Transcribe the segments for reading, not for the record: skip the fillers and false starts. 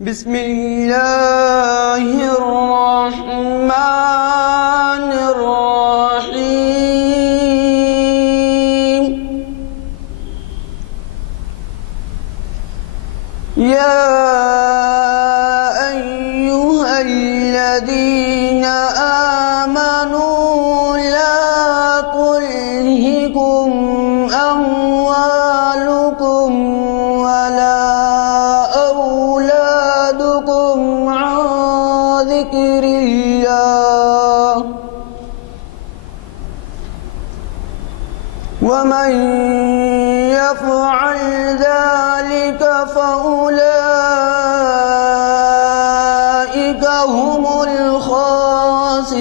بسم اللہ الرحمن الرحیم یا ایہا الذین آمنوا لا تلہکم اموالکم ولا اولادکم عن ذکر اللہ ومن يفعل ذلك فأولئك هم الخاسرون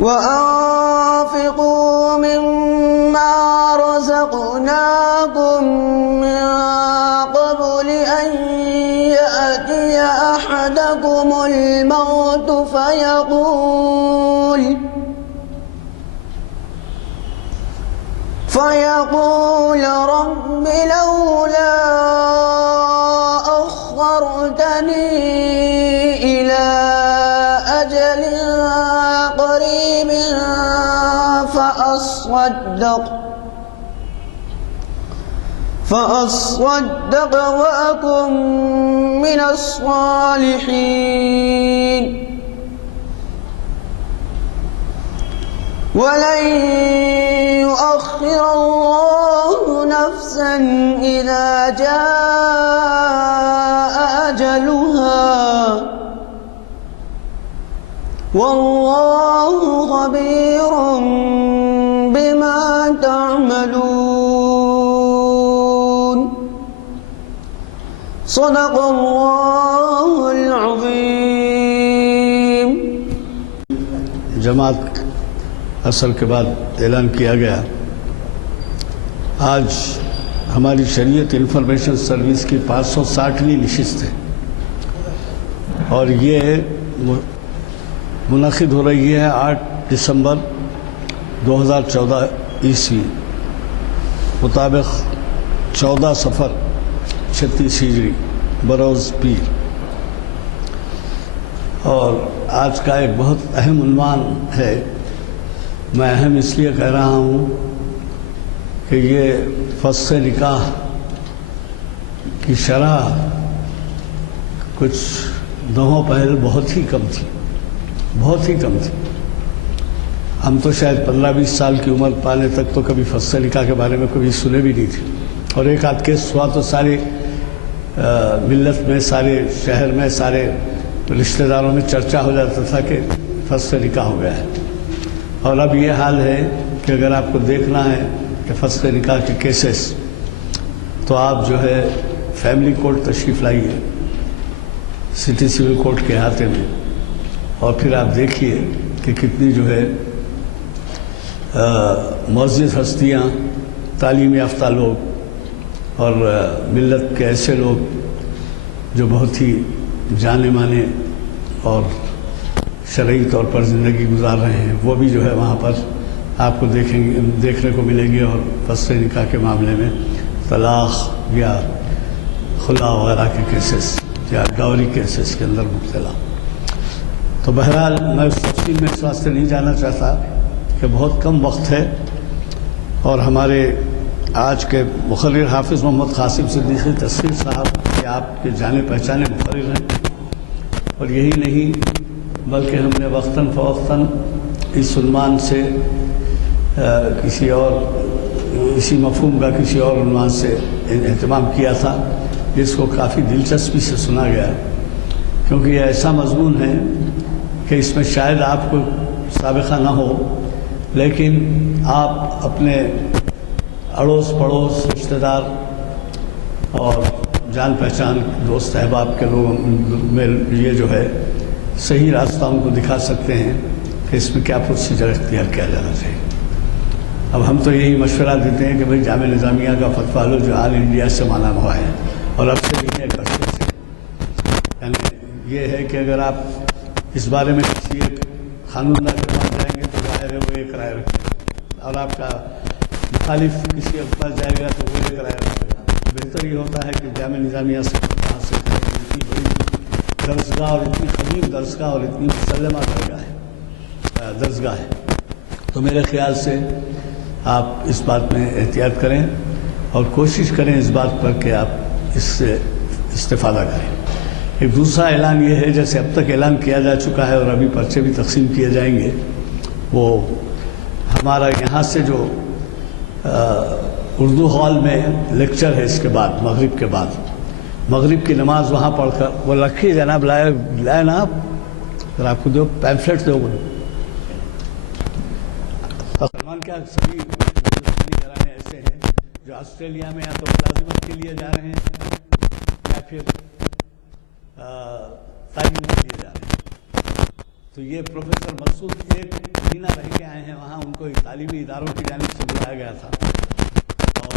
وأنفقوا مما رزقناكم من قبل أن يأتي أحدكم الموت فيقول رب لولا أخرتني إلى أجل قريب فأصدق وأكن من الصالحين ولن يؤخر الله نفسا إذا جاء أجلها والله خبير بما تعملون صدق اللہ العظیم۔ جماعت اصل کے بعد اعلان کیا گیا، آج ہماری شریعت انفارمیشن سروس کی 560ویں نشست ہے اور یہ منعقد ہو رہی ہے 8 دسمبر 2014 عیسوی مطابق 14 صفر 36 ہجری بروز پیر، اور آج کا ایک بہت اہم عنوان ہے۔ میں اہم اس لیے کہہ رہا ہوں کہ یہ فسخ نکاح کی شرح کچھ دہوں پہل بہت ہی کم تھی۔ ہم تو شاید 15-20 سال کی عمر پانے تک تو کبھی فسخ نکاح کے بارے میں کبھی سنے بھی نہیں تھے، اور ایک آدھ کیس ہوا تو سارے ملت میں، سارے شہر میں، سارے رشتہ داروں میں چرچا ہو جاتا تھا کہ فسخ نکاح ہو گیا ہے۔ اور اب یہ حال ہے کہ اگر آپ کو دیکھنا ہے کہ فسخ نکاح کے کیسز، تو آپ جو ہے فیملی کورٹ تشریف لائیے سٹی سول کورٹ کے احاطے میں، اور پھر آپ دیکھیے کہ کتنی جو ہے معزز ہستیاں، تعلیم یافتہ لوگ اور ملت کے ایسے لوگ جو بہت ہی جانے مانے اور شرعی طور پر زندگی گزار رہے ہیں، وہ بھی جو ہے وہاں پر آپ کو دیکھنے کو ملیں گے، اور فسخ نکاح کے معاملے میں طلاق یا خلا وغیرہ کے کیسز یا ڈاوری کیسز کے اندر مبتلا۔ تو بہرحال میں اس تفصیل میں اس واسطے نہیں جانا چاہتا کہ بہت کم وقت ہے، اور ہمارے آج کے مقرر حافظ محمد قاسم صدیقی تصویر صاحب کہ آپ کے جانے پہچانے مقرر ہیں، اور یہی نہیں بلکہ ہم نے وقتاً فوقتاً اس عنوان سے اسی مفہوم کا کسی اور عنوان سے اہتمام کیا تھا، جس کو کافی دلچسپی سے سنا گیا، کیونکہ یہ ایسا مضمون ہے کہ اس میں شاید آپ کو سابقہ نہ ہو، لیکن آپ اپنے اڑوس پڑوس رشتہ دار اور جان پہچان دوست احباب کے لوگوں میں یہ جو ہے صحیح راستہ ان کو دکھا سکتے ہیں کہ اس میں کیا پروسیجر اختیار کیا جانا چاہیے۔ اب ہم تو یہی مشورہ دیتے ہیں کہ بھئی جامعہ نظامیہ کا فتویٰ لو جو آل انڈیا سے مانا ہوا ہے، اور اب سے نہیں ہے کرتے سے، یعنی یہ ہے کہ اگر آپ اس بارے میں کسی ایک قانون دان کے پاس جائیں گے تو ظاہر ہے وہ ایک رائے رکھیں، اور آپ کا مخالف کسی کے پاس جائے گا تو وہ لے کر آئے گا. بہتر یہ ہوتا ہے کہ جامعہ نظامیہ سے حاصل کریں. اتنی بڑی درسگاہ اور اتنی قدیم درسگاہ اور اتنی مسلمہ درسگاہ ہے. تو میرے خیال سے آپ اس بات میں احتیاط کریں اور کوشش کریں اس بات پر کہ آپ اس سے استفادہ کریں. ایک دوسرا اعلان یہ ہے، جیسے اب تک اعلان کیا جا چکا ہے اور ابھی پرچے بھی تقسیم کیے جائیں گے، وہ ہمارا یہاں سے جو اردو ہال میں لیکچر ہے، اس کے بعد مغرب کے بعد مغرب کی نماز وہاں پڑھ کر وہ رکھیے جناب، لائے نا آپ، اگر آپ کو دو پیمفلیٹ دو بولے سلمان. کیا سبھی گھرانے ایسے ہیں جو آسٹریلیا میں یا تو ملازمت کے لیے جا رہے ہیں یا پھر تعلیم کے لیے جا رہے ہیں. تو یہ پروفیسر مسعود ایک مہینہ رہ کے آئے ہیں وہاں. ان کو تعلیمی اداروں کی جانب سے بلایا گیا تھا اور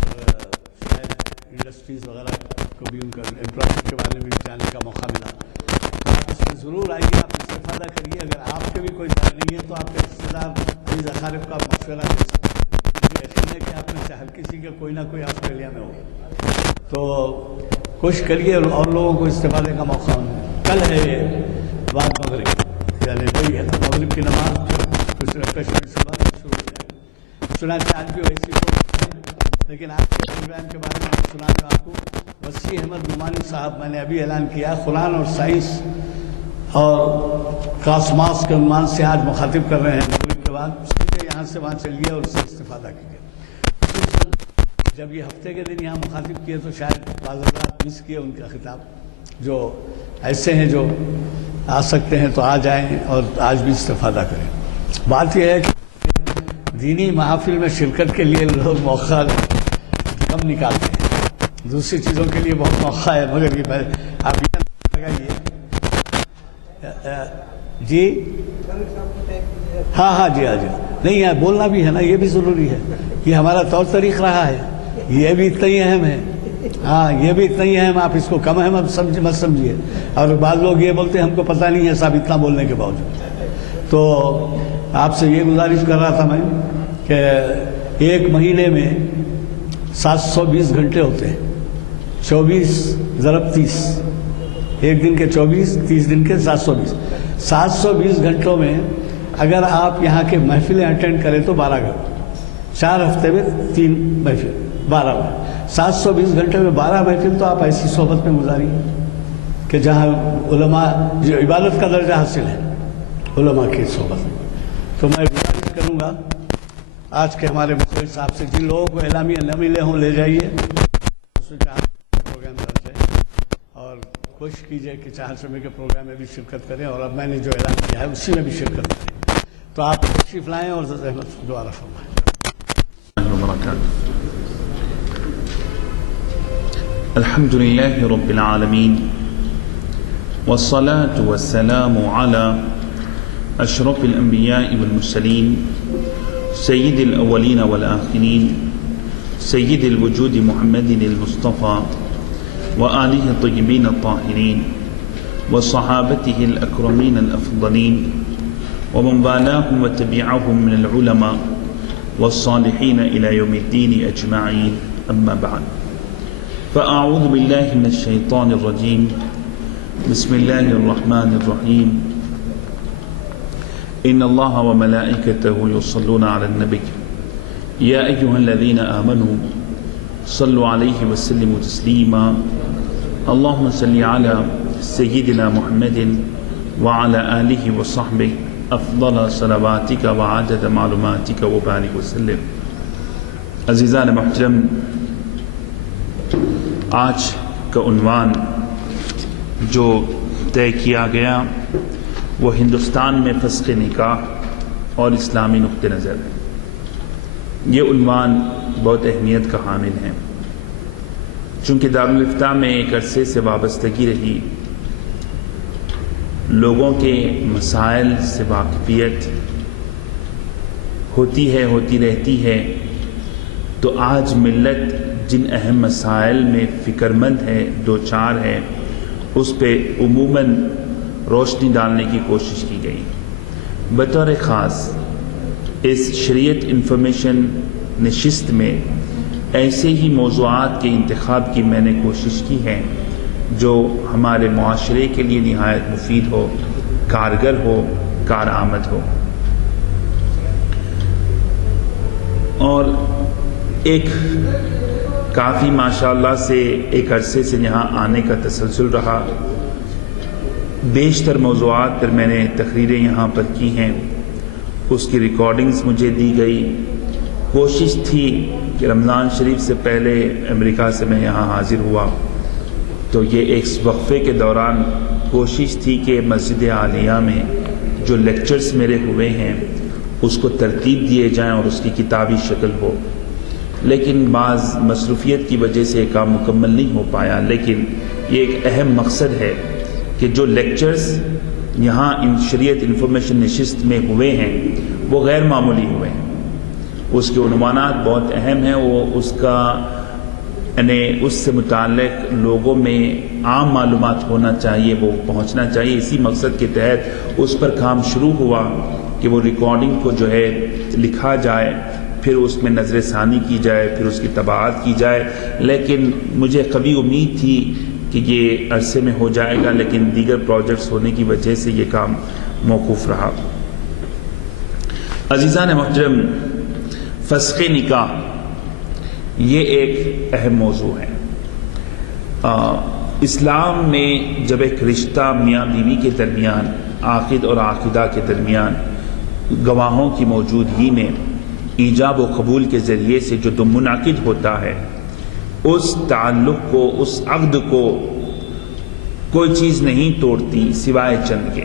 شاید انڈسٹریز وغیرہ کو بھی ان کا امپلائمنٹ کے بارے میں بھی جاننے کا موقع ملا. تو آپ اس میں ضرور آئیے، آپ استفادہ کریے. اگر آپ کے بھی کوئی بات نہیں ہے تو آپ کے رشتے دار عزیز اقارب کا مشورہ دے سکتے ہیں. مجھے یقین ہے کہ آپ میں سے ہر کسی کا کوئی نہ کوئی آسٹریلیا میں ہوگا. تو کوشش کریے اور لوگوں کو استفادے کا موقع کل ہے یہ بعد مغرب، یعنی وہی ہے مغرب کی نماز کچھ ریفریشمنٹ سے بعد شروع ہو جائے گا. چنانچہ آج بھی ویسی ہو، لیکن آج کے پروگرام کے بارے میں سنا دوں آپ کو. وسیع احمد نعمانی صاحب، میں نے ابھی اعلان کیا، قرآن اور سائنس اور کاسماس کے عنوان سے آج مخاطب کر رہے ہیں مغرب کے بعد. سیدھے یہاں سے وہاں چلیے اور اس سے استفادہ کیجیے. جب یہ ہفتے کے دن یہاں مخاطب کیے تو شاید بعض حضرات مس کیے ان کا خطاب. جو ایسے ہیں جو آ سکتے ہیں تو آ جائیں اور آج بھی استفادہ کریں. بات یہ ہے کہ دینی محافل میں شرکت کے لیے لوگ موقع کم نکالتے ہیں، دوسری چیزوں کے لیے بہت موقع ہے. مگر یہ آپ یہ لگائیے جی ہاں جی نہیں ہے، بولنا بھی ہے نا، یہ بھی ضروری ہے. یہ ہمارا طور طریق رہا ہے، یہ بھی اتنا ہی اہم ہے. ہاں یہ بھی اتنا ہی اہم، آپ اس کو کم اہم مت سمجھیے. اور بعض لوگ یہ بولتے ہیں ہم کو پتہ نہیں ہے صاحب اتنا بولنے کے باوجود. تو آپ سے یہ گزارش کر رہا تھا میں کہ ایک مہینے میں 720 گھنٹے ہوتے ہیں، 24 ضرب 30، ایک دن کے 24، 30 دن کے 720 گھنٹوں میں اگر آپ یہاں کے محفلیں اٹینڈ کریں تو 12 گھنٹے، 4 ہفتے میں 3 محفل، 12 720 گھنٹے میں 12 محفل. تو آپ ایسی صحبت میں گزاریے کہ جہاں علماء جو عبادت کا درجہ حاصل ہے، علماء کی صحبت. تو میں گزارش کروں گا آج کے ہمارے مخرج صاحب سے، جن لوگوں کو اعلامیہ نہ ملے ہوں لے جائیے پروگرام درج ہے، اور کوشش کیجیے کہ چاہر شمع کے پروگرام میں بھی شرکت کریں. اور اب میں نے جو اعلان کیا ہے اسی میں بھی شرکت کریں. تو آپ تشریف لائیں اور زحمت دوبارہ فرمائیں. الحمد لله رب العالمين والصلاة والسلام على أشرف الأنبياء والمرسلين سيد الأولين والآخرين سيد الوجود محمد المصطفى وآله الطيبين الطاهرين وصحابته الأكرمين الأفضلين ومن والاهم وتبعهم من العلماء والصالحين إلى يوم الدين أجمعين. أما بعد، فأعوذ بالله من الشيطان الرجيم. بسم الله الرحمن الرحيم. إن الله وملائكته يصلون على النبي يا أيها الذين آمنوا صلوا عليه وسلموا تسليما. اللهم صل على سيدنا محمد وعلى آله وصحبه أفضل صلواتك وعدد معلوماتك وبارك وسلم. عزیزان محترم، آج کا عنوان جو طے کیا گیا وہ ہندوستان میں فسخ نکاح اور اسلامی نقطہ نظر ہے. یہ عنوان بہت اہمیت کا حامل ہے، چونکہ دارالفتاء میں ایک عرصے سے وابستگی رہی، لوگوں کے مسائل سے واقفیت ہوتی رہتی ہے. تو آج ملت جن اہم مسائل میں فکر مند ہے، دو چار ہے، اس پہ عموماً روشنی ڈالنے کی کوشش کی گئی. بطور خاص اس شریعت انفارمیشن نشست میں ایسے ہی موضوعات کے انتخاب کی میں نے کوشش کی ہے جو ہمارے معاشرے کے لیے نہایت مفید ہو، کارگر ہو، کارآمد ہو. اور ایک کافی ماشاءاللہ سے ایک عرصے سے یہاں آنے کا تسلسل رہا. بیشتر موضوعات پر میں نے تقریریں یہاں پر کی ہیں، اس کی ریکارڈنگز مجھے دی گئی. کوشش تھی کہ رمضان شریف سے پہلے امریکہ سے میں یہاں حاضر ہوا تو یہ ایک وقفے کے دوران کوشش تھی کہ مسجد عالیہ میں جو لیکچرز میرے ہوئے ہیں اس کو ترتیب دیے جائیں اور اس کی کتابی شکل ہو، لیکن بعض مصروفیت کی وجہ سے یہ کام مکمل نہیں ہو پایا. لیکن یہ ایک اہم مقصد ہے کہ جو لیکچرز یہاں شریعت انفارمیشن نشست میں ہوئے ہیں وہ غیر معمولی ہوئے ہیں. اس کے عنوانات بہت اہم ہیں، وہ اس کا یعنی اس سے متعلق لوگوں میں عام معلومات ہونا چاہیے، وہ پہنچنا چاہیے. اسی مقصد کے تحت اس پر کام شروع ہوا کہ وہ ریکارڈنگ کو جو ہے لکھا جائے، پھر اس میں نظر ثانی کی جائے، پھر اس کی طباعت کی جائے. لیکن مجھے قوی امید تھی کہ یہ عرصے میں ہو جائے گا، لیکن دیگر پروجیکٹس ہونے کی وجہ سے یہ کام موقوف رہا. عزیزان محترم، فسخ نکاح یہ ایک اہم موضوع ہے. اسلام میں جب ایک رشتہ میاں بیوی کے درمیان، عاقد اور عاقدہ کے درمیان گواہوں کی موجودگی میں ایجاب و قبول کے ذریعے سے جو منعقد ہوتا ہے، اس تعلق کو، اس عقد کو کوئی چیز نہیں توڑتی سوائے چند کے.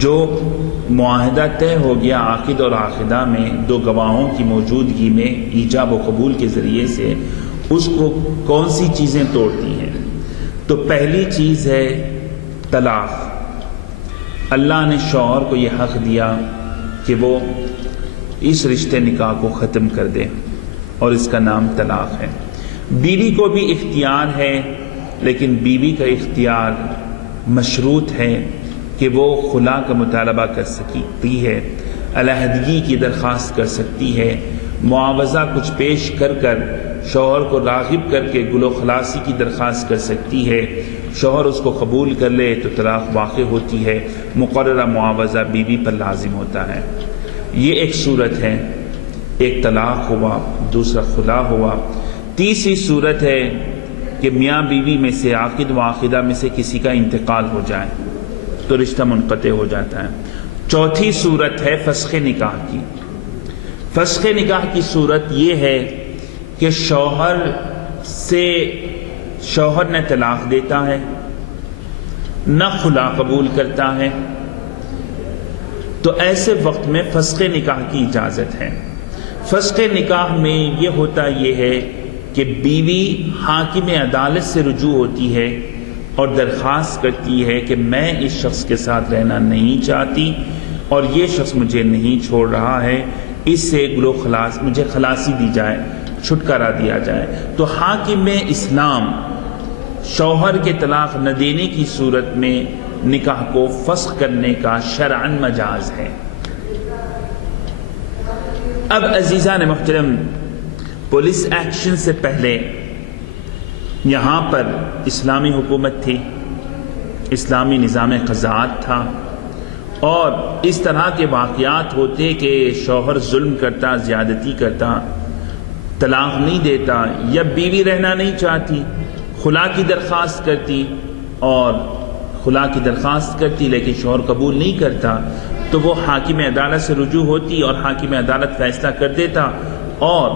جو معاہدہ طے ہو گیا عاقد اور عاقدہ میں دو گواہوں کی موجودگی میں ایجاب و قبول کے ذریعے سے، اس کو کون سی چیزیں توڑتی ہیں؟ تو پہلی چیز ہے طلاق. اللہ نے شوہر کو یہ حق دیا کہ وہ اس رشتے نکاح کو ختم کر دے، اور اس کا نام طلاق ہے. بیوی کو بھی اختیار ہے، لیکن بیوی کا اختیار مشروط ہے کہ وہ خلا کا مطالبہ کر سکتی ہے، علیحدگی کی درخواست کر سکتی ہے، معاوضہ کچھ پیش کر کر شوہر کو راغب کر کے گل و خلاصی کی درخواست کر سکتی ہے. شوہر اس کو قبول کر لے تو طلاق واقع ہوتی ہے، مقررہ معاوضہ بیوی پر لازم ہوتا ہے. یہ ایک صورت ہے، ایک طلاق ہوا، دوسرا خلا ہوا. تیسری صورت ہے کہ میاں بیوی میں سے، عاقد و عاقدہ میں سے کسی کا انتقال ہو جائے تو رشتہ منقطع ہو جاتا ہے. چوتھی صورت ہے فسخ نکاح کی. فسخ نکاح کی صورت یہ ہے کہ شوہر نہ طلاق دیتا ہے، نہ خلا قبول کرتا ہے، تو ایسے وقت میں فسخ نکاح کی اجازت ہے. فسخ نکاح میں یہ ہوتا یہ ہے کہ بیوی حاکم عدالت سے رجوع ہوتی ہے اور درخواست کرتی ہے کہ میں اس شخص کے ساتھ رہنا نہیں چاہتی اور یہ شخص مجھے نہیں چھوڑ رہا ہے، اس سے گلو خلاص مجھے خلاصی دی جائے، چھٹکارا دیا جائے. تو حاکم اسلام شوہر کے طلاق نہ دینے کی صورت میں نکاح کو فسخ کرنے کا شرعاً مجاز ہے. اب عزیزان محترم، پولیس ایکشن سے پہلے یہاں پر اسلامی حکومت تھی، اسلامی نظام قضاءت تھا، اور اس طرح کے واقعات ہوتے کہ شوہر ظلم کرتا، زیادتی کرتا، طلاق نہیں دیتا، یا بیوی رہنا نہیں چاہتی، خلا کی درخواست کرتی لیکن شوہر قبول نہیں کرتا، تو وہ حاکم عدالت سے رجوع ہوتی اور حاکم عدالت فیصلہ کر دیتا اور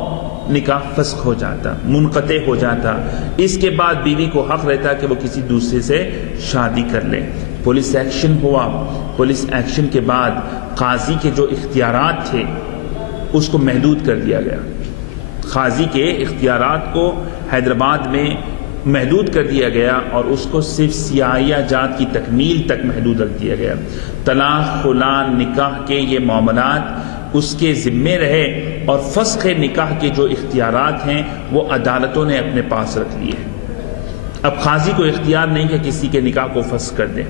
نکاح فسخ ہو جاتا، منقطع ہو جاتا. اس کے بعد بیوی کو حق رہتا کہ وہ کسی دوسرے سے شادی کر لے. پولیس ایکشن ہوا. پولیس ایکشن کے بعد قاضی کے جو اختیارات تھے اس کو محدود کر دیا گیا. قاضی کے اختیارات کو حیدرآباد میں محدود کر دیا گیا اور اس کو صرف سیاحیہ جات کی تکمیل تک محدود رکھ دیا گیا. طلاق، خلا، نکاح کے یہ معاملات اس کے ذمے رہے، اور فسخ نکاح کے جو اختیارات ہیں وہ عدالتوں نے اپنے پاس رکھ لیے. اب قاضی کو اختیار نہیں کہ کسی کے نکاح کو فسخ کر دے.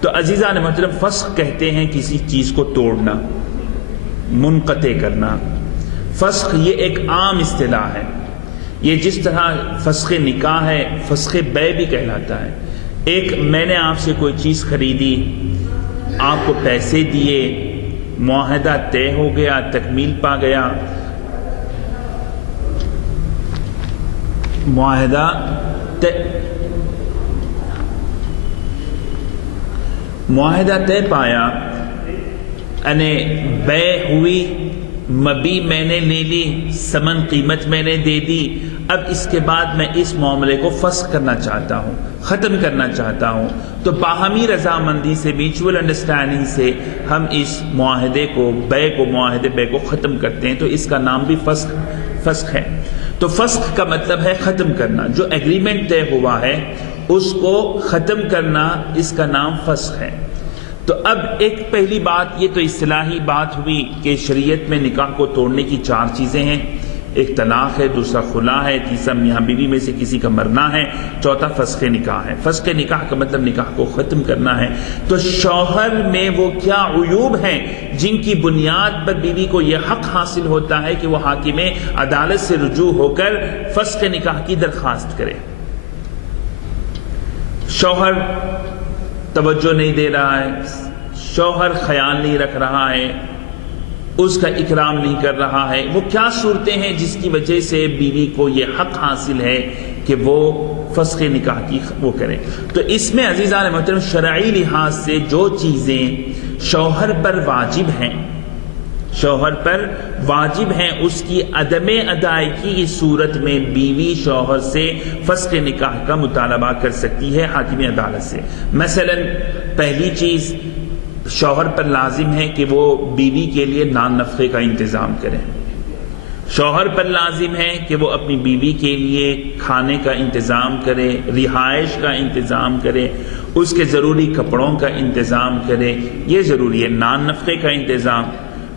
تو عزیزان محترم، فسخ کہتے ہیں کسی چیز کو توڑنا، منقطع کرنا. فسخ یہ ایک عام اصطلاح ہے. یہ جس طرح فسخ نکاح ہے فسخ بیع بھی کہلاتا ہے. ایک میں نے آپ سے کوئی چیز خریدی، آپ کو پیسے دیے، معاہدہ طے ہو گیا، تکمیل پا گیا، معاہدہ طے پایا، یعنی بیع ہوئی، مبی میں نے لے لی، ثمن قیمت میں نے دے دی. اب اس کے بعد میں اس معاملے کو فسخ کرنا چاہتا ہوں، ختم کرنا چاہتا ہوں، تو باہمی رضامندی سے، میوچول انڈرسٹینڈنگ سے ہم اس معاہدے کو، بیع کو ختم کرتے ہیں. تو اس کا نام بھی فسخ ہے. تو فسخ کا مطلب ہے ختم کرنا. جو ایگریمنٹ طے ہوا ہے اس کو ختم کرنا، اس کا نام فسخ ہے. تو اب ایک پہلی بات، یہ تو اصطلاحی بات ہوئی کہ شریعت میں نکاح کو توڑنے کی 4 چیزیں ہیں. ایک طلاق ہے، دوسرا خلا ہے، تیسرا میاں بیوی میں سے کسی کا مرنا ہے، چوتھا فسخ نکاح ہے. فسخ نکاح کا مطلب نکاح کو ختم کرنا ہے. تو شوہر میں وہ کیا عیوب ہیں جن کی بنیاد پر بیوی کو یہ حق حاصل ہوتا ہے کہ وہ حاکم عدالت سے رجوع ہو کر فسخ نکاح کی درخواست کرے. شوہر توجہ نہیں دے رہا ہے، شوہر خیال نہیں رکھ رہا ہے، اس کا اکرام نہیں کر رہا ہے، وہ کیا صورتیں ہیں جس کی وجہ سے بیوی کو یہ حق حاصل ہے کہ وہ فسخ نکاح کی وہ کرے. تو اس میں عزیزان محترم شرعی لحاظ سے جو چیزیں شوہر پر واجب ہیں اس کی عدم ادائیگی کی صورت میں بیوی شوہر سے فسخ نکاح کا مطالبہ کر سکتی ہے حاکم عدالت سے. مثلا پہلی چیز شوہر پر لازم ہے کہ وہ بیوی کے لیے نان نفقے کا انتظام کرے. شوہر پر لازم ہے کہ وہ اپنی بیوی کے لیے کھانے کا انتظام کرے، رہائش کا انتظام کرے، اس کے ضروری کپڑوں کا انتظام کرے. یہ ضروری ہے. نان نفقے کا انتظام،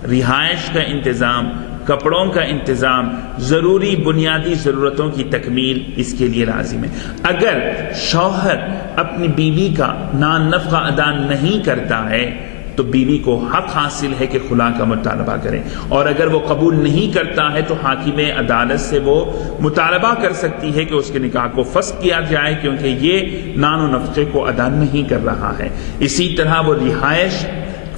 رہائش کا انتظام، کپڑوں کا انتظام، ضروری بنیادی ضرورتوں کی تکمیل اس کے لیے لازم ہے. اگر شوہر اپنی بیوی کا نان نفقہ ادا نہیں کرتا ہے تو بیوی کو حق حاصل ہے کہ خلا کا مطالبہ کرے، اور اگر وہ قبول نہیں کرتا ہے تو حاکم عدالت سے وہ مطالبہ کر سکتی ہے کہ اس کے نکاح کو فسخ کیا جائے کیونکہ یہ نان و نفقے کو ادا نہیں کر رہا ہے. اسی طرح وہ رہائش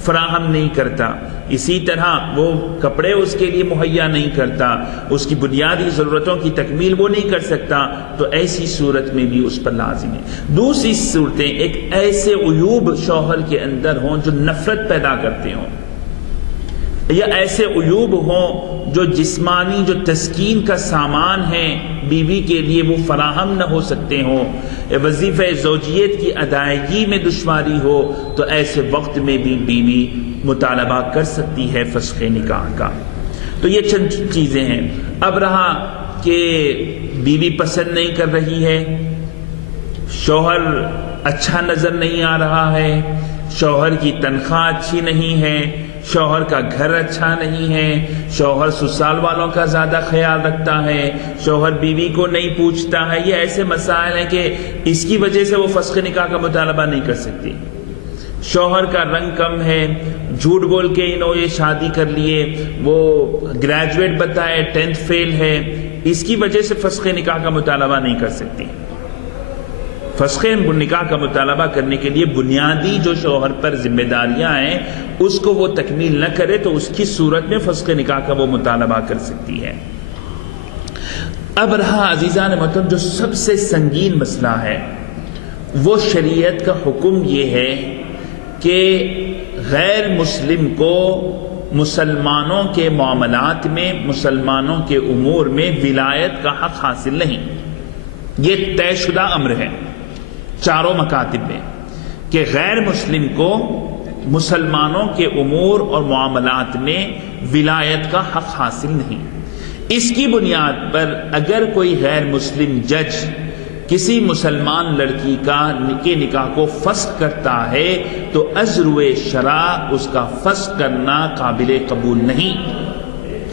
فراہم نہیں کرتا، اسی طرح وہ کپڑے اس کے لیے مہیا نہیں کرتا، اس کی بنیادی ضرورتوں کی تکمیل وہ نہیں کر سکتا، تو ایسی صورت میں بھی اس پر لازم ہے. دوسری صورتیں ایک ایسے عیوب شوہر کے اندر ہوں جو نفرت پیدا کرتے ہوں، یا ایسے عیوب ہوں جو جسمانی جو تسکین کا سامان ہے بیوی کے لیے وہ فراہم نہ ہو سکتے ہوں، وظیفہ زوجیت کی ادائیگی میں دشواری ہو، تو ایسے وقت میں بھی بیوی مطالبہ کر سکتی ہے فسخ نکاح کا. تو یہ چند چیزیں ہیں. اب رہا کہ بیوی پسند نہیں کر رہی ہے، شوہر اچھا نظر نہیں آ رہا ہے، شوہر کی تنخواہ اچھی نہیں ہے، شوہر کا گھر اچھا نہیں ہے، شوہر سسرال والوں کا زیادہ خیال رکھتا ہے، شوہر بیوی کو نہیں پوچھتا ہے. یہ ایسے مسائل ہیں کہ اس کی وجہ سے وہ فسخ نکاح کا مطالبہ نہیں کر سکتی. شوہر کا رنگ کم ہے، جھوٹ بول کے انہوں یہ شادی کر لیے، وہ گریجویٹ بتائے 10th فیل ہے، اس کی وجہ سے فسخ نکاح کا مطالبہ نہیں کر سکتی. فسخ نکاح کا مطالبہ کرنے کے لیے بنیادی جو شوہر پر ذمہ داریاں ہیں اس کو وہ تکمیل نہ کرے تو اس کی صورت میں فسخ نکاح کا وہ مطالبہ کر سکتی ہے. اب رہا عزیزان محترم جو سب سے سنگین مسئلہ ہے، وہ شریعت کا حکم یہ ہے کہ غیر مسلم کو مسلمانوں کے معاملات میں، مسلمانوں کے امور میں ولایت کا حق حاصل نہیں. یہ طے شدہ امر ہے چاروں مکاتب میں کہ غیر مسلم کو مسلمانوں کے امور اور معاملات میں ولایت کا حق حاصل نہیں. اس کی بنیاد پر اگر کوئی غیر مسلم جج کسی مسلمان لڑکی کے نکاح کو فسخ کرتا ہے تو ازروِ شرع اس کا فسخ کرنا قابل قبول نہیں،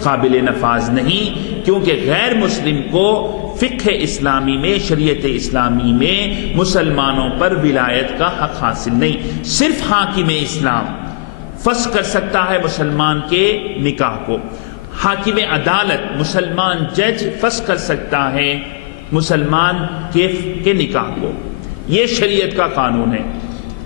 قابل نفاذ نہیں، کیونکہ غیر مسلم کو فقہ اسلامی میں، شریعت اسلامی میں مسلمانوں پر ولایت کا حق حاصل نہیں. صرف حاکم اسلام فسخ کر سکتا ہے مسلمان کے نکاح کو. حاکم عدالت مسلمان جج فسخ کر سکتا ہے مسلمان کے نکاح کو. یہ شریعت کا قانون ہے،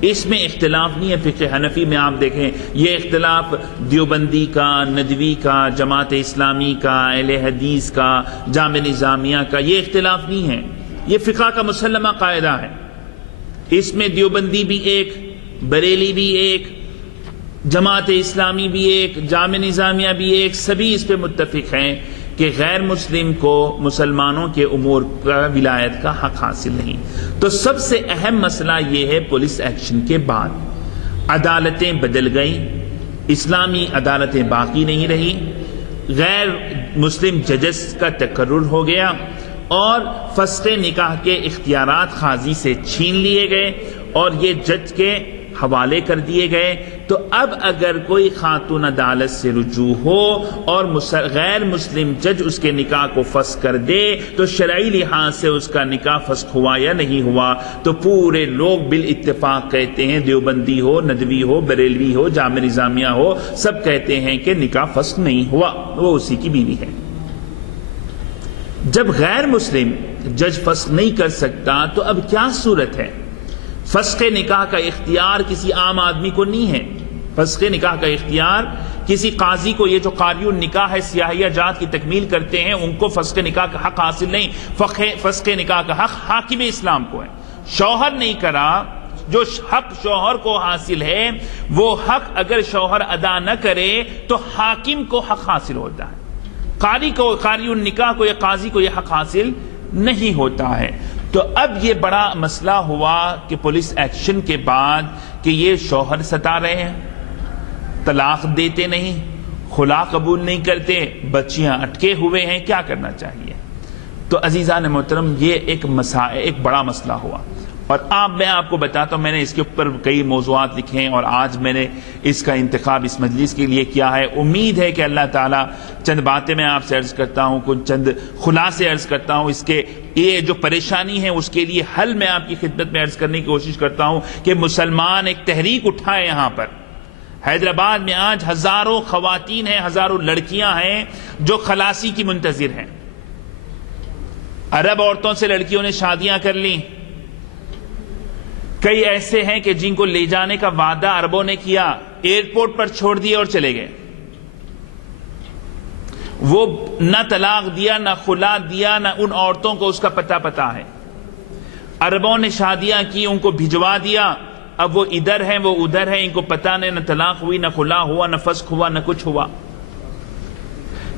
اس میں اختلاف نہیں ہے. فقہ حنفی میں آپ دیکھیں یہ اختلاف دیوبندی کا، ندوی کا، جماعت اسلامی کا، اہل حدیث کا، جامع نظامیہ کا، یہ اختلاف نہیں ہے. یہ فقہ کا مسلمہ قاعدہ ہے. اس میں دیوبندی بھی ایک، بریلی بھی ایک، جماعت اسلامی بھی ایک، جامع نظامیہ بھی ایک، سبھی اس پہ متفق ہیں کہ غیر مسلم کو مسلمانوں کے امور کا ولایت کا حق حاصل نہیں. تو سب سے اہم مسئلہ یہ ہے پولیس ایکشن کے بعد عدالتیں بدل گئیں، اسلامی عدالتیں باقی نہیں رہی، غیر مسلم ججز کا تقرر ہو گیا اور فسخ نکاح کے اختیارات قاضی سے چھین لیے گئے اور یہ جج کے حوالے کر دیے گئے. تو اب اگر کوئی خاتون عدالت سے رجوع ہو اور غیر مسلم جج اس کے نکاح کو فسخ کر دے تو شرعی لحاظ سے اس کا نکاح فسخ ہوا یا نہیں ہوا؟ تو پورے لوگ بالاتفاق کہتے ہیں، دیوبندی ہو، ندوی ہو، بریلوی ہو، جامع نظامیہ ہو، سب کہتے ہیں کہ نکاح فسخ نہیں ہوا، وہ اسی کی بیوی ہے. جب غیر مسلم جج فسخ نہیں کر سکتا تو اب کیا صورت ہے؟ فسخ نکاح کا اختیار کسی عام آدمی کو نہیں ہے. فسخ نکاح کا اختیار کسی قاضی کو، یہ جو قاری النکاح ہے، سیاہیہ جات کی تکمیل کرتے ہیں، ان کو فسخ نکاح کا حق حاصل نہیں. فسخ نکاح کا حق حاکم اسلام کو ہے. شوہر نہیں کرا، جو حق شوہر کو حاصل ہے وہ حق اگر شوہر ادا نہ کرے تو حاکم کو حق حاصل ہوتا ہے. قاری النکاح کو یا قاضی کو یہ حق حاصل نہیں ہوتا ہے. تو اب یہ بڑا مسئلہ ہوا کہ پولیس ایکشن کے بعد کہ یہ شوہر ستا رہے ہیں، طلاق دیتے نہیں، خلا قبول نہیں کرتے، بچیاں اٹکے ہوئے ہیں، کیا کرنا چاہیے؟ تو عزیزان محترم یہ ایک بڑا مسئلہ ہوا. اور میں آپ کو بتاتا ہوں، میں نے اس کے اوپر کئی موضوعات لکھے ہیں اور آج میں نے اس کا انتخاب اس مجلس کے لیے کیا ہے. امید ہے کہ اللہ تعالیٰ چند باتیں میں آپ سے عرض کرتا ہوں، کچھ چند خلاصے عرض کرتا ہوں، اس کے یہ جو پریشانی ہے اس کے لیے حل میں آپ کی خدمت میں عرض کرنے کی کوشش کرتا ہوں کہ مسلمان ایک تحریک اٹھائے. یہاں پر حیدرآباد میں آج ہزاروں خواتین ہیں، ہزاروں لڑکیاں ہیں جو خلاصی کی منتظر ہیں. عرب عورتوں سے لڑکیوں نے شادیاں کر لیں. کئی ایسے ہیں کہ جن کو لے جانے کا وعدہ عربوں نے کیا، ایئرپورٹ پر چھوڑ دیے اور چلے گئے. وہ نہ طلاق دیا، نہ خلا دیا، نہ ان عورتوں کو اس کا پتہ ہے. عربوں نے شادیاں کی، ان کو بھجوا دیا، اب وہ ادھر ہیں وہ ادھر ہیں، ان کو پتہ نہیں، نہ طلاق ہوئی، نہ خلا ہوا، نہ فسخ ہوا، نہ کچھ ہوا.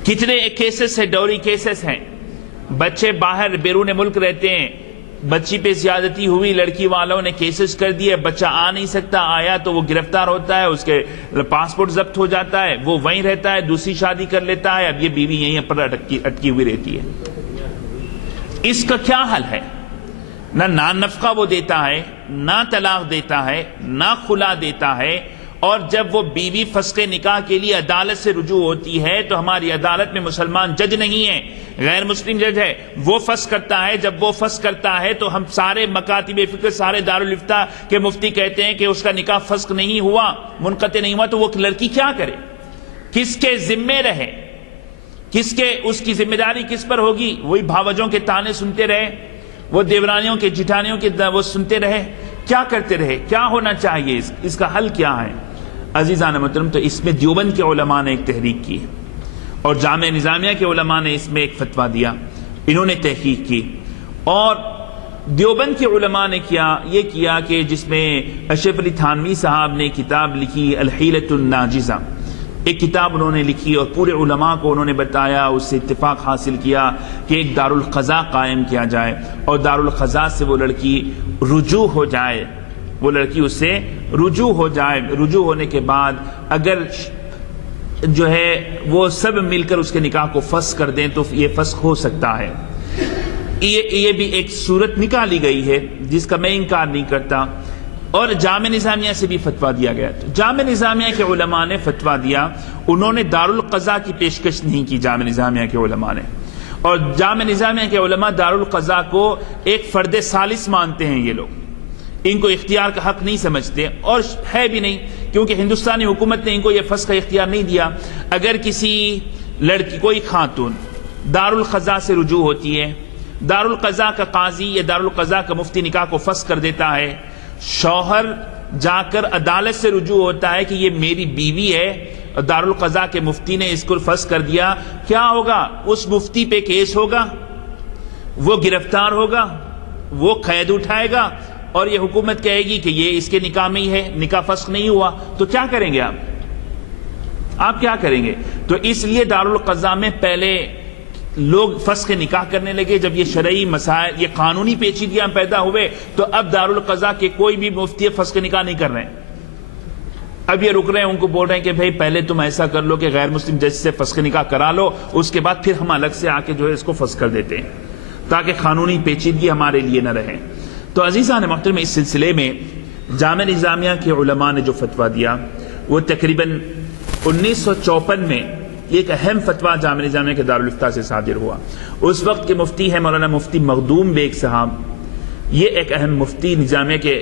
کتنے کیسز ہیں، ڈوری کیسز ہیں. بچے باہر بیرون ملک رہتے ہیں، بچی پہ زیادتی ہوئی، لڑکی والوں نے کیسز کر دیے، بچہ آ نہیں سکتا، آیا تو وہ گرفتار ہوتا ہے، اس کے پاسپورٹ ضبط ہو جاتا ہے، وہ وہیں رہتا ہے، دوسری شادی کر لیتا ہے، اب یہ بیوی یہیں پر اٹکی ہوئی رہتی ہے. اس کا کیا حل ہے؟ نہ نفقہ وہ دیتا ہے، نہ طلاق دیتا ہے، نہ خلا دیتا ہے. اور جب وہ بیوی فسخ نکاح کے لیے عدالت سے رجوع ہوتی ہے تو ہماری عدالت میں مسلمان جج نہیں ہے، غیر مسلم جج ہے، وہ فسخ کرتا ہے. جب وہ فسخ کرتا ہے تو ہم سارے مکاتب فقہ، سارے دارالافتاء کے مفتی کہتے ہیں کہ اس کا نکاح فسخ نہیں ہوا، منقطع نہیں ہوا. تو وہ لڑکی کیا کرے؟ کس کے ذمے رہے؟ اس کی ذمہ داری کس پر ہوگی؟ وہی بھاوجوں کے تانے سنتے رہے، وہ دیورانیوں کے جٹھانیوں کے وہ سنتے رہے؟ کیا کرتے رہے؟ کیا ہونا چاہیے؟ اس کا حل کیا ہے؟ عزیزان محترم، تو اس میں دیوبند کے علماء نے ایک تحریک کی اور جامع نظامیہ کے علماء نے اس میں ایک فتویٰ دیا، انہوں نے تحقیق کی. اور دیوبند کے علماء نے یہ کیا کہ جس میں اشرف علی تھانوی صاحب نے کتاب لکھی الحیلۃ الناجزہ، ایک کتاب انہوں نے لکھی اور پورے علماء کو انہوں نے بتایا، اس سے اتفاق حاصل کیا کہ ایک دارالقضاء قائم کیا جائے اور دارالقضاء سے وہ لڑکی رجوع ہو جائے، وہ لڑکی اس سے رجوع ہو جائے. رجوع ہونے کے بعد اگر جو ہے وہ سب مل کر اس کے نکاح کو فسخ کر دیں تو یہ فسخ ہو سکتا ہے. یہ بھی ایک صورت نکالی گئی ہے جس کا میں انکار نہیں کرتا. اور جامع نظامیہ سے بھی فتویٰ دیا گیا. تو جامع نظامیہ کے علماء نے فتویٰ دیا، انہوں نے دارالقضاء کی پیشکش نہیں کی. جامع نظامیہ کے علماء نے، اور جامع نظامیہ کے علماء دارالقضاء کو ایک فرد ثالث مانتے ہیں. یہ لوگ ان کو اختیار کا حق نہیں سمجھتے اور ہے بھی نہیں، کیونکہ ہندوستانی حکومت نے ان کو یہ فسخ کا اختیار نہیں دیا. اگر کسی لڑکی کوئی خاتون دارالقضاء سے رجوع ہوتی ہے، دارالقضاء کا قاضی یا دارالقضاء کا مفتی نکاح کو فسخ کر دیتا ہے، شوہر جا کر عدالت سے رجوع ہوتا ہے کہ یہ میری بیوی ہے اور دارالقضاء کے مفتی نے اس کو فسخ کر دیا، کیا ہوگا؟ اس مفتی پہ کیس ہوگا، وہ گرفتار ہوگا، وہ قید اٹھائے گا اور یہ حکومت کہے گی کہ یہ اس کے نکاح میں ہی ہے، نکاح فسخ نہیں ہوا، تو کیا کریں گے آپ کیا کریں گے؟ تو اس لیے دارالقضاء میں پہلے لوگ فسخ نکاح کرنے لگے، جب یہ شرعی مسائل، یہ قانونی پیچیدگیاں پیدا ہوئے تو اب دارالقضاء کے کوئی بھی مفتی فسخ نکاح نہیں کر رہے ہیں، اب یہ رک رہے ہیں، ان کو بول رہے ہیں کہ بھائی پہلے تم ایسا کر لو کہ غیر مسلم جج سے فسخ نکاح کرا لو، اس کے بعد پھر ہم الگ سے آ کے جو ہے اس کو فسخ کر دیتے ہیں تاکہ قانونی پیچیدگی ہمارے لیے نہ رہے۔ تو عزیزان محترم، اس سلسلے میں جامعہ نظامیہ کے علماء نے جو فتویٰ دیا وہ تقریباً 1954 میں ایک اہم فتویٰ جامعہ نظامیہ کے دارالافتاء سے صادر ہوا۔ اس وقت کے مفتی ہیں مولانا مفتی مخدوم بیگ صاحب، یہ ایک اہم مفتی نظامیہ کے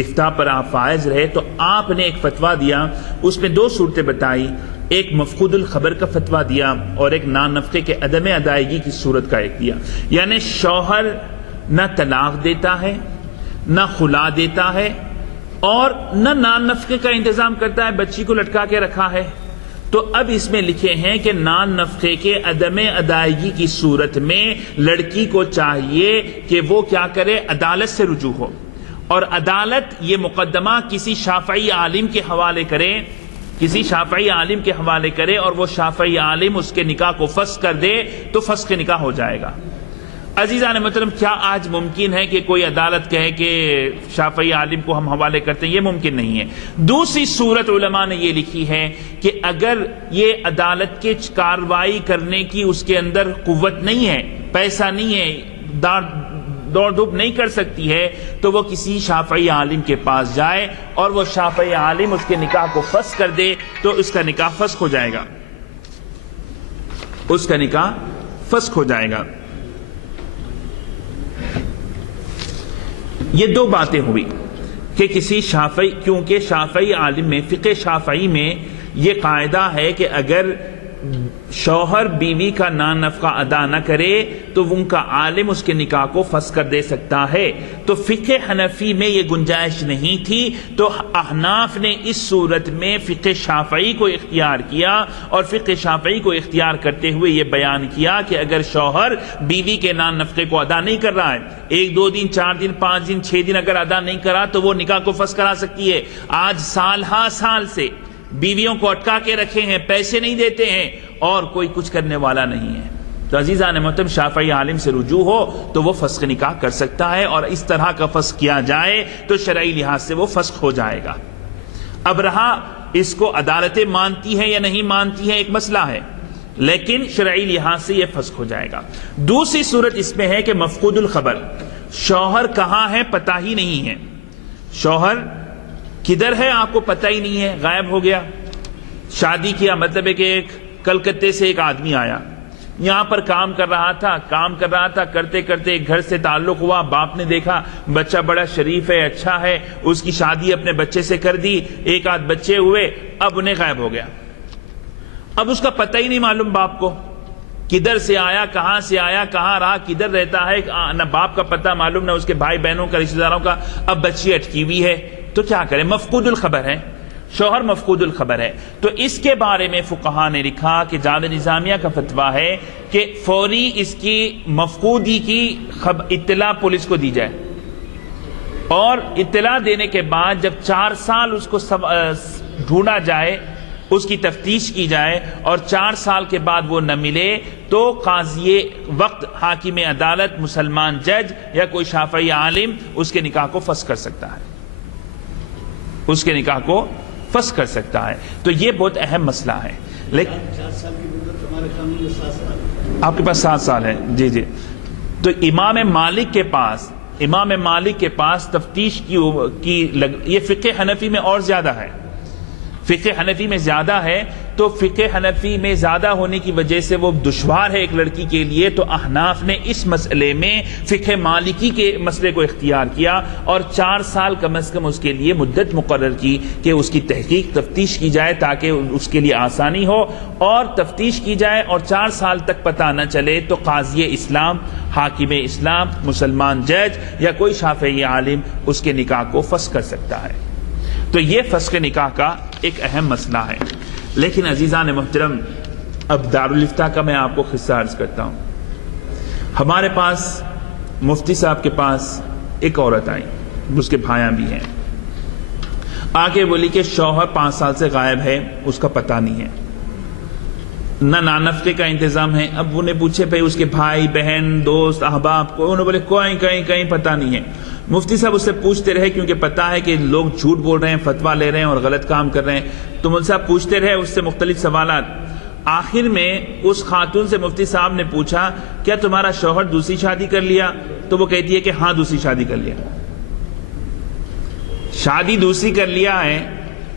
افتاء پر آپ فائز رہے، تو آپ نے ایک فتویٰ دیا، اس میں دو صورتیں بتائی، ایک مفقود الخبر کا فتویٰ دیا اور ایک نان نفقے کے عدم ادائیگی کی صورت کا ایک دیا، یعنی شوہر نہ طلاق دیتا ہے، نہ خلا دیتا ہے اور نہ نان نفقے کا انتظام کرتا ہے، بچی کو لٹکا کے رکھا ہے، تو اب اس میں لکھے ہیں کہ نان نفقے کے عدم ادائیگی کی صورت میں لڑکی کو چاہیے کہ وہ کیا کرے؟ عدالت سے رجوع ہو، اور عدالت یہ مقدمہ کسی شافعی عالم کے حوالے کرے، کسی شافعی عالم کے حوالے کرے اور وہ شافعی عالم اس کے نکاح کو فسخ کر دے تو فسخ نکاح ہو جائے گا۔ عزیزان محترم، کیا آج ممکن ہے کہ کوئی عدالت کہے کہ شافعی عالم کو ہم حوالے کرتے ہیں؟ یہ ممکن نہیں ہے۔ دوسری صورت علماء نے یہ لکھی ہے کہ اگر یہ عدالت کے کارروائی کرنے کی اس کے اندر قوت نہیں ہے، پیسہ نہیں ہے، دوڑ دھوپ نہیں کر سکتی ہے، تو وہ کسی شافعی عالم کے پاس جائے اور وہ شافعی عالم اس کے نکاح کو فسخ کر دے تو اس کا نکاح فسخ ہو جائے گا، اس کا نکاح فسخ ہو جائے گا۔ یہ دو باتیں ہوئی کہ کسی شافعی، کیونکہ شافعی عالم میں، فقہ شافعی میں یہ قاعدہ ہے کہ اگر شوہر بیوی کا نان نفقہ ادا نہ کرے تو ان کا عالم اس کے نکاح کو فسخ کر دے سکتا ہے، تو فقہ حنفی میں یہ گنجائش نہیں تھی، تو احناف نے اس صورت میں فقہ شافعی کو اختیار کیا اور فقہ شافعی کو اختیار کرتے ہوئے یہ بیان کیا کہ اگر شوہر بیوی کے نان نفقے کو ادا نہیں کر رہا ہے، 1 2 دن 4 دن 5 دن 6 دن اگر ادا نہیں کرا تو وہ نکاح کو فسخ کرا سکتی ہے۔ آج سال ہا سال سے بیویوں کو اٹکا کے رکھے ہیں، پیسے نہیں دیتے ہیں اور کوئی کچھ کرنے والا نہیں ہے، تو عزیزان محترم شافعی عالم سے رجوع ہو تو وہ فسخ نکاح کر سکتا ہے، اور اس طرح کا فسخ کیا جائے تو شرعی لحاظ سے وہ فسخ ہو جائے گا۔ اب رہا اس کو عدالتیں مانتی ہیں یا نہیں مانتی ہیں ایک مسئلہ ہے، لیکن شرعی لحاظ سے یہ فسخ ہو جائے گا۔ دوسری صورت اس میں ہے کہ مفقود الخبر، شوہر کہاں ہے پتہ ہی نہیں ہے، شوہر کدھر ہے آپ کو پتہ ہی نہیں ہے، غائب ہو گیا، شادی کیا، مطلب ہے کہ ایک کلکتے سے ایک آدمی آیا، یہاں پر کام کر رہا تھا، کرتے کرتے ایک گھر سے تعلق ہوا، باپ نے دیکھا بچہ بڑا شریف ہے، اچھا ہے، اس کی شادی اپنے بچے سے کر دی، 1 آدھ بچے ہوئے، اب انہیں غائب ہو گیا، اب اس کا پتہ ہی نہیں معلوم باپ کو، کدھر سے آیا، کہاں رہا، کدھر رہتا ہے، نہ باپ کا پتہ معلوم، نہ اس کے بھائی بہنوں کا، رشتہ داروں کا، اب بچی اٹکی ہوئی ہے، تو کیا کریں؟ مفقود الخبر ہے، شوہر مفقود الخبر ہے۔ تو اس کے بارے میں فقہا نے لکھا کہ جامعہ نظامیہ کا فتویٰ ہے کہ فوری اس کی مفقودی کی اطلاع پولیس کو دی جائے، اور اطلاع دینے کے بعد جب 4 سال اس کو ڈھونڈا جائے، اس کی تفتیش کی جائے، اور 4 سال کے بعد وہ نہ ملے تو قاضی وقت، حاکم عدالت، مسلمان جج یا کوئی شافعی عالم اس کے نکاح کو فسخ کر سکتا ہے، اس کے نکاح کو فسخ کر سکتا ہے۔ تو یہ بہت اہم مسئلہ ہے، لیکن 4 سال کی مدت ہمارے قانون میں 7 سال، آپ کے پاس 7 سال ہے، جی جی۔ تو امام مالک کے پاس تفتیش کی یہ فقہ حنفی میں اور زیادہ ہے، فقہ حنفی میں زیادہ ہے تو فقہ حنفی میں زیادہ ہونے کی وجہ سے وہ دشوار ہے ایک لڑکی کے لیے، تو احناف نے اس مسئلے میں فقہ مالکی کے مسئلے کو اختیار کیا اور 4 سال کم از کم اس کے لیے مدت مقرر کی کہ اس کی تحقیق تفتیش کی جائے تاکہ اس کے لیے آسانی ہو، اور تفتیش کی جائے اور 4 سال تک پتہ نہ چلے تو قاضی اسلام، حاکم اسلام، مسلمان جج یا کوئی شافعی عالم اس کے نکاح کو فسخ کر سکتا ہے۔ تو یہ فسخ نکاح کا ایک اہم مسئلہ ہے۔ لیکن عزیزان محترم، اب دارالافتاء کا میں آپ کو قصہ عرض کرتا ہوں۔ ہمارے پاس مفتی صاحب کے پاس ایک عورت آئی، اس کے بھائیاں بھی ہیں، آگے بولی کہ شوہر 5 سال سے غائب ہے، اس کا پتہ نہیں ہے، نہ نانفقے کا انتظام ہے۔ اب انہیں پوچھے بھائی اس کے بھائی بہن دوست احباب کو، انہوں نے بولے کہیں پتہ نہیں ہے۔ مفتی صاحب اس سے پوچھتے رہے کیونکہ پتہ ہے کہ لوگ جھوٹ بول رہے ہیں، فتویٰ لے رہے ہیں اور غلط کام کر رہے ہیں، تو مفتی صاحب پوچھتے رہے اس سے مختلف سوالات۔ آخر میں اس خاتون سے مفتی صاحب نے پوچھا کیا تمہارا شوہر دوسری شادی کر لیا؟ تو وہ کہتی ہے کہ ہاں دوسری شادی کر لیا۔ شادی دوسری کر لیا ہے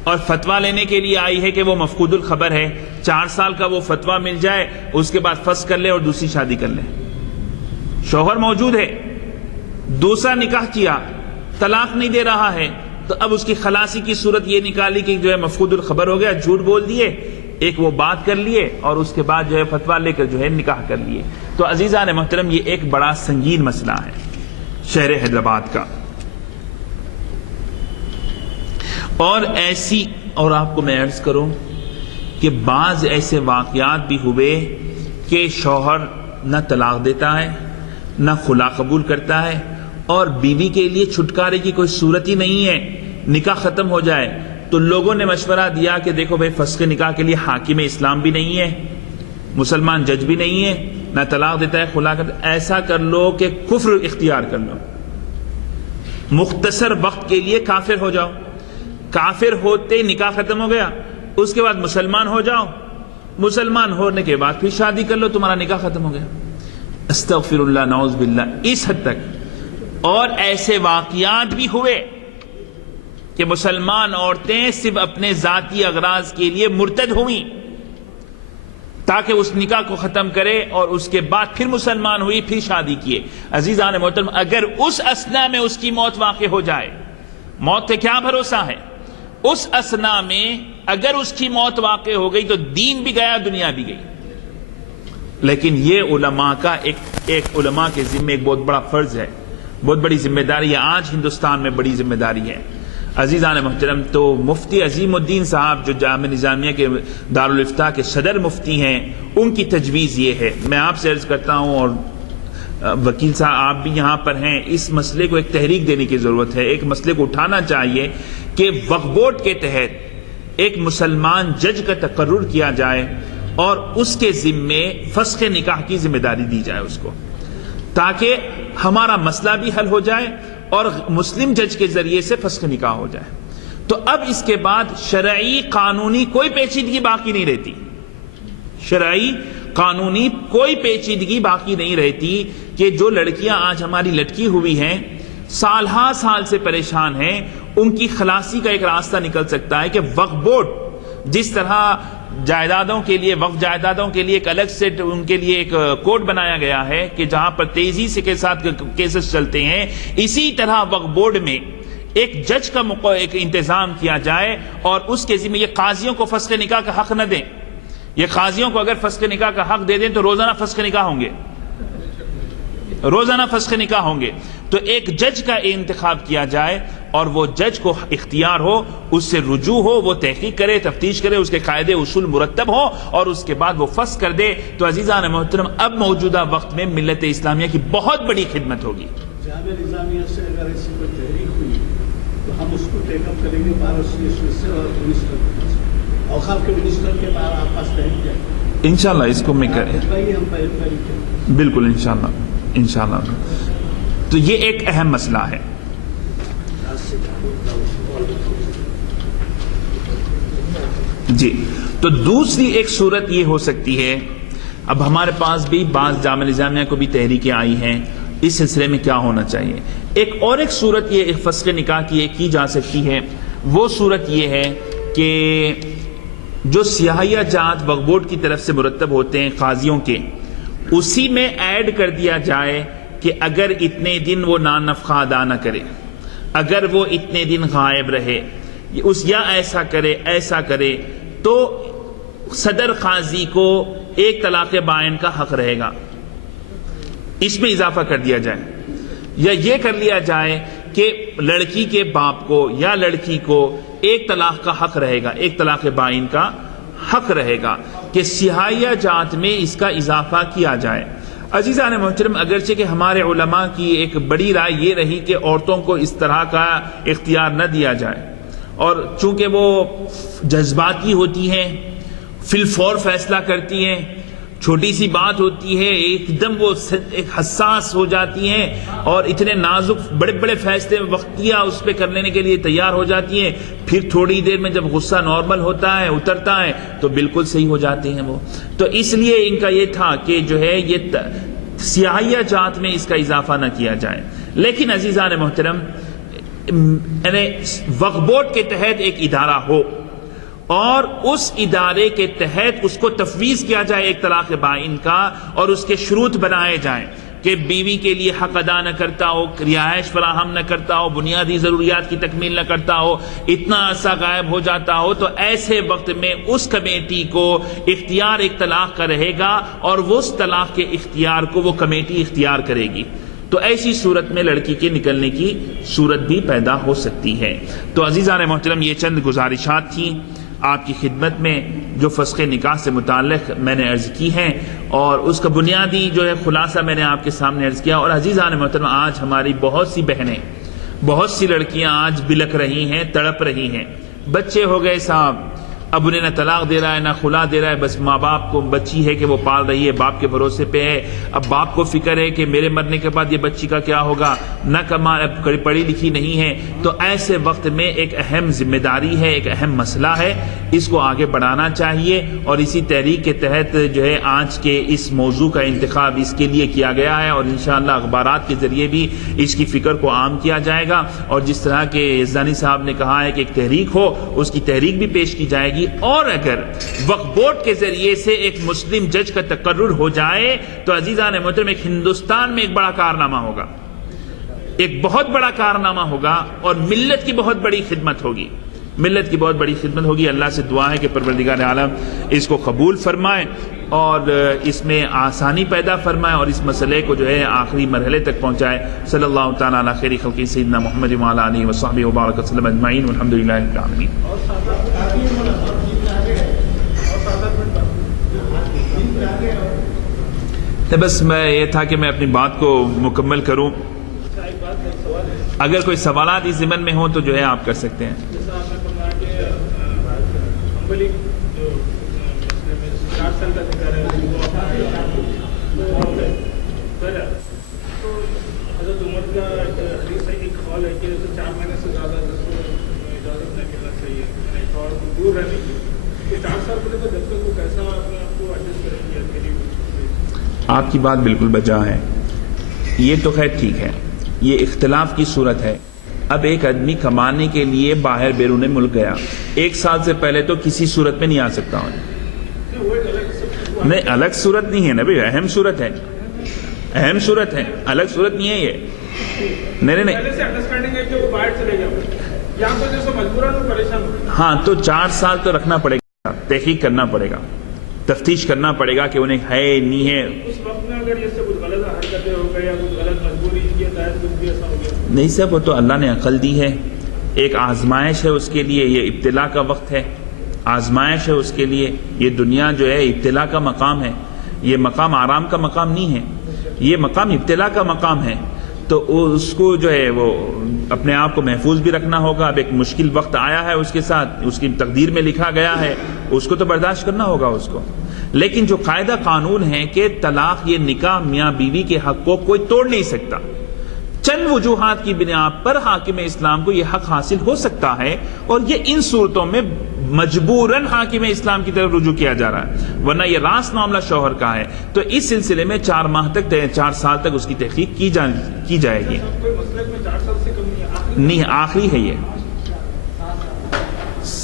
اور فتویٰ لینے کے لیے آئی ہے کہ وہ مفقود الخبر ہے، 4 سال کا وہ فتویٰ مل جائے، اس کے بعد فسخ کر لے اور دوسری شادی کر لے۔ شوہر موجود ہے، دوسرا نکاح کیا، طلاق نہیں دے رہا ہے، تو اب اس کی خلاصی کی صورت یہ نکالی کہ جو ہے مفقود الخبر ہو گیا، جھوٹ بول دیے، ایک وہ بات کر لیے اور اس کے بعد جو ہے فتویٰ لے کر جو ہے نکاح کر لیے۔ تو عزیزان محترم، یہ ایک بڑا سنگین مسئلہ ہے شہر حیدرآباد کا۔ اور آپ کو میں عرض کروں کہ بعض ایسے واقعات بھی ہوئے کہ شوہر نہ طلاق دیتا ہے، نہ خلا قبول کرتا ہے، اور بیوی کے لیے چھٹکارے کی کوئی صورت ہی نہیں ہے، نکاح ختم ہو جائے تو لوگوں نے مشورہ دیا کہ دیکھو بھائی فسخ نکاح کے لیے حاکم اسلام بھی نہیں ہے، مسلمان جج بھی نہیں ہے، نہ طلاق دیتا ہے خلا کرتا ہے، ایسا کر لو کہ کفر اختیار کر لو، مختصر وقت کے لیے کافر ہو جاؤ، کافر ہوتے نکاح ختم ہو گیا، اس کے بعد مسلمان ہو جاؤ، مسلمان ہونے کے بعد پھر شادی کر لو، تمہارا نکاح ختم ہو گیا۔ استغفر اللہ، نعوذ باللہ، اس حد تک۔ اور ایسے واقعات بھی ہوئے کہ مسلمان عورتیں صرف اپنے ذاتی اغراض کے لیے مرتد ہوئیں تاکہ اس نکاح کو ختم کرے، اور اس کے بعد پھر مسلمان ہوئی، پھر شادی کیے۔ عزیزان محترم، اگر اس اثنا میں اس کی موت واقع ہو جائے، موت پہ کیا بھروسہ ہے، اس اثنا میں اگر اس کی موت واقع ہو گئی تو دین بھی گیا، دنیا بھی گئی۔ لیکن یہ علماء کا ایک علماء کے ذمہ ایک بہت بڑا فرض ہے، بہت بڑی ذمہ داری ہے، آج ہندوستان میں بڑی ذمہ داری ہے۔ عزیزان محترم، تو مفتی عظیم الدین صاحب جو جامعہ نظامیہ کے دارالافتاء کے صدر مفتی ہیں، ان کی تجویز یہ ہے، میں آپ سے عرض کرتا ہوں، اور وکیل صاحب آپ بھی یہاں پر ہیں، اس مسئلے کو ایک تحریک دینے کی ضرورت ہے، ایک مسئلے کو اٹھانا چاہیے کہ وقف بورڈ کے تحت ایک مسلمان جج کا تقرر کیا جائے اور اس کے ذمے فسخ نکاح کی ذمہ داری دی جائے اس کو، تاکہ ہمارا مسئلہ بھی حل ہو جائے اور مسلم جج کے ذریعے سے فسخ نکاح ہو جائے۔ تو اب اس کے بعد شرعی قانونی کوئی پیچیدگی باقی نہیں رہتی، شرعی قانونی کوئی پیچیدگی باقی نہیں رہتی کہ جو لڑکیاں آج ہماری لٹکی ہوئی ہیں، سال ہا سال سے پریشان ہیں، ان کی خلاصی کا ایک راستہ نکل سکتا ہے کہ وقف بورڈ جس طرح جائیدادوں کے لیے، وقف جائیدادوں کے لیے ایک الگ سے ان کے لیے ایک کوڈ بنایا گیا ہے کہ جہاں پر تیزی سے کے ساتھ کیسز چلتے ہیں، اسی طرح وقف بورڈ میں ایک جج کا ایک انتظام کیا جائے اور اس کے ذمہ یہ قاضیوں کو فسخ نکاح کا حق نہ دیں۔ یہ قاضیوں کو اگر فسخ نکاح کا حق دے دیں تو روزانہ فسخ نکاح ہوں گے، روزانہ فسخ نکاح ہوں گے۔ تو ایک جج کا انتخاب کیا جائے اور وہ جج کو اختیار ہو، اس سے رجوع ہو، وہ تحقیق کرے، تفتیش کرے، اس کے قاعدے اصول مرتب ہو اور اس کے بعد وہ فسخ کر دے۔ تو عزیزان محترم، اب موجودہ وقت میں ملت اسلامیہ کی بہت بڑی خدمت ہوگی۔ جامعہ نظامیہ سے اگر ایسی کوئی تحریک ہوئی تو ہم اس کو ٹیک اپ کریں گے بار سے اور منسٹر کے پاس، اوقاف کے منسٹر کے پاس آپ پاس تحریک جائے انشاءاللہ اس کو میں کریں، بالکل انشاءاللہ انشاءاللہ۔ تو یہ ایک اہم مسئلہ ہے۔ جی، تو دوسری ایک صورت یہ ہو سکتی ہے، اب ہمارے پاس بھی بعض جامعہ نظامیہ کو بھی تحریکیں آئی ہیں، اس سلسلے میں کیا ہونا چاہیے۔ ایک صورت یہ فسخ نکاح کی کی جا سکتی ہے، وہ صورت یہ ہے کہ جو سیاہیہ جات وقف بورڈ کی طرف سے مرتب ہوتے ہیں قاضیوں کے، اسی میں ایڈ کر دیا جائے کہ اگر اتنے دن وہ نان نفقہ ادا نہ کرے، اگر وہ اتنے دن غائب رہے، یا ایسا کرے تو صدر قاضی کو ایک طلاق بائن کا حق رہے گا. اس میں اضافہ کر دیا جائے، یا یہ کر لیا جائے کہ لڑکی کے باپ کو یا لڑکی کو ایک طلاق کا حق رہے گا، ایک طلاق بائن کا حق رہے گا، کہ سیاہیہ جات میں اس کا اضافہ کیا جائے. عزیزان محترم، اگرچہ کہ ہمارے علماء کی ایک بڑی رائے یہ رہی کہ عورتوں کو اس طرح کا اختیار نہ دیا جائے، اور چونکہ وہ جذباتی ہوتی ہیں، فی الفور فیصلہ کرتی ہیں، چھوٹی سی بات ہوتی ہے ایک دم وہ ایک حساس ہو جاتی ہیں، اور اتنے نازک بڑے بڑے فیصلے وقتیہ اس پہ کر لینے کے لیے تیار ہو جاتی ہیں، پھر تھوڑی دیر میں جب غصہ نارمل ہوتا ہے، اترتا ہے، تو بالکل صحیح ہو جاتے ہیں وہ. تو اس لیے ان کا یہ تھا کہ جو ہے یہ سیاہیہ جات میں اس کا اضافہ نہ کیا جائے. لیکن عزیزان محترم، وقف بورڈ کے تحت ایک ادارہ ہو اور اس ادارے کے تحت اس کو تفویض کیا جائے ایک طلاق بائن کا، اور اس کے شروط بنائے جائیں کہ بیوی کے لیے حق ادا نہ کرتا ہو، رہائش فراہم نہ کرتا ہو، بنیادی ضروریات کی تکمیل نہ کرتا ہو، اتنا عرصہ غائب ہو جاتا ہو، تو ایسے وقت میں اس کمیٹی کو اختیار ایک طلاق کا رہے گا، اور وہ اس طلاق کے اختیار کو وہ کمیٹی اختیار کرے گی. تو ایسی صورت میں لڑکی کے نکلنے کی صورت بھی پیدا ہو سکتی ہے. تو عزیزان محترم، یہ چند گزارشات تھیں آپ کی خدمت میں جو فسخ نکاح سے متعلق میں نے عرض کی ہیں، اور اس کا بنیادی جو ہے خلاصہ میں نے آپ کے سامنے عرض کیا. اور عزیزان محترم، آج ہماری بہت سی بہنیں، بہت سی لڑکیاں آج بلک رہی ہیں، تڑپ رہی ہیں. بچے ہو گئے صاحب، اب انہیں نہ طلاق دے رہا ہے نہ خلا دے رہا ہے، بس ماں باپ کو بچی ہے کہ وہ پال رہی ہے، باپ کے بھروسے پہ ہے. اب باپ کو فکر ہے کہ میرے مرنے کے بعد یہ بچی کا کیا ہوگا، نہ پڑھی لکھی نہیں ہے. تو ایسے وقت میں ایک اہم ذمہ داری ہے، ایک اہم مسئلہ ہے، اس کو آگے بڑھانا چاہیے. اور اسی تحریک کے تحت جو ہے آج کے اس موضوع کا انتخاب اس کے لیے کیا گیا ہے، اور انشاءاللہ اخبارات کے ذریعے بھی اس کی فکر کو عام کیا جائے گا. اور جس طرح کے یزدانی صاحب نے کہا ہے کہ ایک تحریک ہو، اس کی تحریک بھی پیش کی جائے گی. اور اگر وقف بورڈ کے ذریعے سے ایک مسلم جج کا تقرر ہو جائے تو عزیزان محترم، ایک ہندوستان میں ایک بڑا کارنامہ ہوگا، ایک بہت بڑا کارنامہ ہوگا، اور ملت کی بہت بڑی خدمت ہوگی، ملت کی بہت بڑی خدمت ہوگی. اللہ سے دعا ہے کہ پروردگار عالم اس کو قبول فرمائے اور اس میں آسانی پیدا فرمائے، اور اس مسئلے کو جو ہے آخری مرحلے تک پہنچائے. صلی اللہ تعالیٰ علی خیر خلقہ سیدنا محمد وعلی آلہ وصحبہ وبارک وسلم اجمعین، والحمدللہ رب العالمین. بس میں یہ تھا کہ میں اپنی بات کو مکمل کروں. اگر کوئی سوالات اس ضمن میں ہوں تو جو ہے آپ کر سکتے ہیں. حضرت عمر کا حدیث ہے، ایک قول ہے کہ 4 مہینے سے زیادہ اجازت نہیں ملنا چاہیے، اور دور رہنے کی. 4 سال پہلے تو جب تک وہ کیسا اپنے آپ کو ایڈجسٹ کریں گے کے لیے. آپ کی بات بالکل بجا ہے. یہ تو خیر ٹھیک ہے، یہ اختلاف کی صورت ہے. اب ایک آدمی کمانے کے لیے باہر بیرون ملک گیا، 1 سال سے پہلے تو کسی صورت میں نہیں آ سکتا ہوں. نہیں، الگ صورت نہیں ہے نا بھائی، اہم صورت ہے، اہم صورت ہے، الگ صورت نہیں ہے یہ. نہیں ہاں، تو 4 سال تو رکھنا پڑے گا، تحقیق کرنا پڑے گا، تفتیش کرنا پڑے گا کہ انہیں ہے نہیں ہے. اس وقت میں اگر یہ سے کچھ غلط حرکتیں ہو گئی یا کچھ غلط مجبوری کے تحت کچھ بھی ایسا ہو گیا. نہیں صاحب، وہ تو اللہ نے عقل دی ہے، ایک آزمائش ہے اس کے لیے، یہ ابتلا کا وقت ہے، آزمائش ہے اس کے لیے. یہ دنیا جو ہے ابتلا کا مقام ہے، یہ مقام آرام کا مقام نہیں ہے، یہ مقام ابتلا کا مقام ہے. تو اس کو جو ہے وہ اپنے آپ کو محفوظ بھی رکھنا ہوگا. اب ایک مشکل وقت آیا ہے اس کے ساتھ، اس کی تقدیر میں لکھا گیا ہے، اس کو تو برداشت کرنا ہوگا اس کو. لیکن جو قاعدہ قانون ہے کہ طلاق، یہ نکاح میاں بیوی کے حق کو کوئی توڑ نہیں سکتا. چند وجوہات کی بنا پر حاکم اسلام کو یہ حق حاصل ہو سکتا ہے، اور یہ ان صورتوں میں مجبوراً حاکم اسلام کی طرف رجوع کیا جا رہا ہے، ورنہ یہ راست معاملہ شوہر کا ہے. تو اس سلسلے میں 4 ماہ تک، 4 سال تک اس کی تحقیق کی جائے گی. کوئی مسئلے میں 4 سال سے کم نہیں ہے، نہیں، آخری ہے یہ.